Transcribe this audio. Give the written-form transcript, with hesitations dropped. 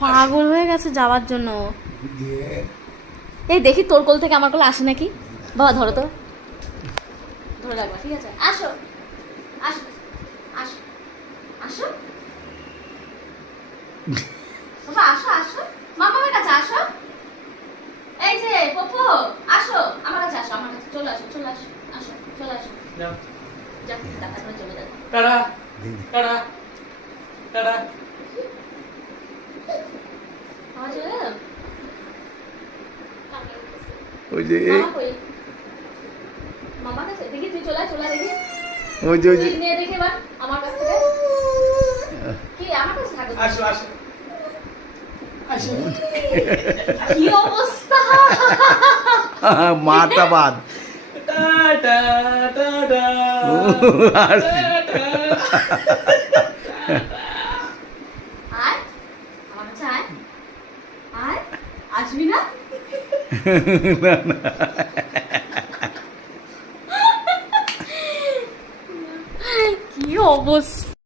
পাগল হয়ে গেছে যাওয়ার জন্য। এই দেখি তোর কোল থেকে আমার কোলে আসে নাকি। বাবা ধরো তো, ধরে রাখবা, ঠিক আছে? আসো আসো আসো আসো বাবা, আসো আসো মামার কাছে আসো। এই যে পপু, আসো আমার কাছে, আসো আমার কাছে, চলে আসো চলে আসো, আসো চলে আসো। যাও যাও, টাটা করে চলে যাও। Tata tata tata. আমার চলে যাও। ওই যে মামা কাছে দেখি, তুই চলে চলে দেখি, ওই যে নিয়ে দেখি এবার আমার কাছ থেকে কি আমার কাছে থাকো। আসো আসো আসো। কি অবস্থা, মাটা বাদ। টাটা টাটা আয় আমার কাছে, আয় আয়, আসবি না? কি অবস্থা।